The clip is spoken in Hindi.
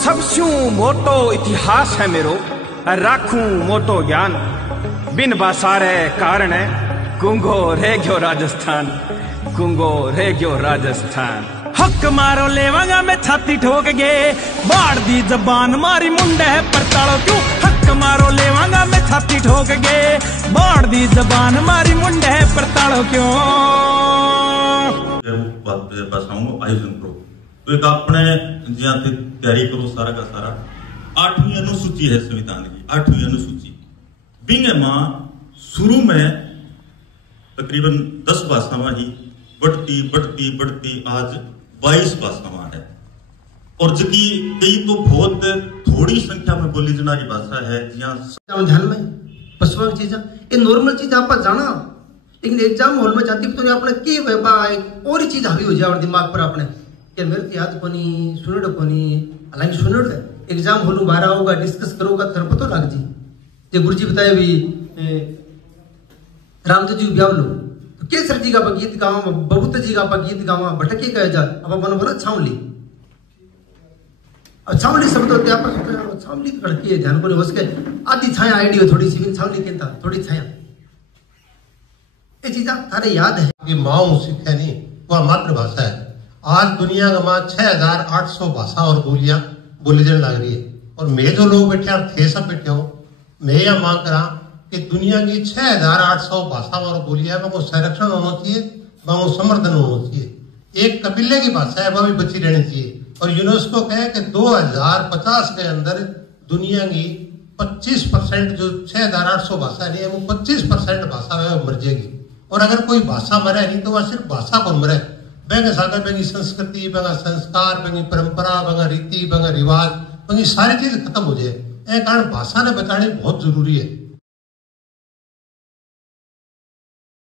सबसू मोटो इतिहास है मेरो, राखूं मोटो ज्ञान। बिन बासारे कारण गुंगो रह गयो राजस्थान, गुंगो रह गयो राजस्थान। हक मारो लेवांगा मैं छाती ठोक गे, बाढ़ दी जबान मारी मुंडे है परतालो क्यों। हक मारो लेवांगा मैं छाती ठोक गे, बाढ़ दी जबान मारी मुंडे है परतालो क्यों। आयोजन करो तो एक अपने ज्यादा तैयारी करो सारा का सारा। 8वीं अनुसूची है संविधान की, 8वीं अनुसूची बिंगे मां शुरू में तकरीबन 10 भाषावां ही बढ़ती बढ़ती बढ़ती आज 22 भाषावां है। और जबकि कई तो बहुत थोड़ी संख्या में बोली जाने वाली भाषा है जहाँ ध्यान में पशुओं चीज ये नॉर्मल चीज आप जाना, लेकिन एग्जाम हॉल में जाती तो आपने की और ही चीज हावी हो जाए दिमाग पर आपने कि मेरे तो याद कोनी सुनड़ कोनी। हालांकि सुनड़ एग्जाम हॉल बाहर आओगा डिस्कस करोगा तो पता लग जी। जो गुरुजी बताए भी रामदेव जी ब्याह लो तो केसर जी का गीत गावा, बबूत जी का गीत गावा, भटके कहे जा। अब अपन बोला छावली, अब छावली शब्द होते आप छावली तो कड़की है ध्यान को नहीं उसके आधी छाया आईडियो थोड़ी सी छावली कहता थोड़ी छाया ये चीजा थारे याद है कि माओ सीखे नहीं वह मातृभाषा है। आज दुनिया का मां 6800 भाषा और बोलियां बोली जाने लग रही है। और मैं जो लोग बैठे और थे सब बैठे हो, मैं यह मांग करा कि दुनिया की 6800 भाषा और बोलियां को संरक्षण होना चाहिए, वह संवर्धन होना चाहिए। एक कबीले की भाषा है वह भी बची रहनी चाहिए। और यूनेस्को कहे कि 2050 के अंदर दुनिया की 25% जो 6800 भाषा नहीं है वो 25% भाषा है मर जाएगी। और अगर कोई भाषा मरे नहीं तो वह सिर्फ भाषा को मरे, बेंगे सागर बेंगी संस्कृति, बेंगा संस्कार, बेंगी परंपरा, बेंगा रीति, बेंगा रिवाज, बेंगी सारी चीज खत्म हो जाए। कारण भाषा ने बचानी बहुत जरूरी है।